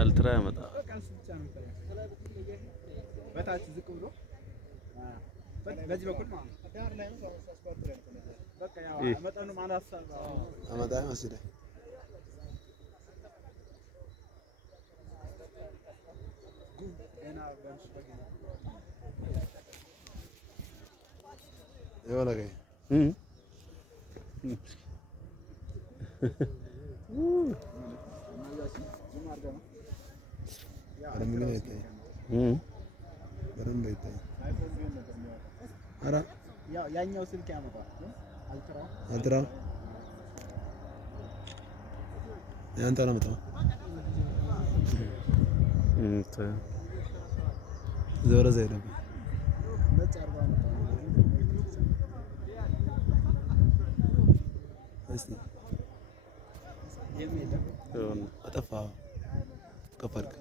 አልትራ ያመጣ በታች ዝቅ ብሎ በዚህ በኩል ማለት ዳር ላይ ነው ሳስፖርት ላይ ነው። በቃ ያው መጠኑ ማለት አመጣ መስለኝ يلا جاي ያኛው ስልክ ያመጣል አልትራ ያንተ ነው መጣው ዞረ ዘይደ እስቲ አጠፋ ከፈርክ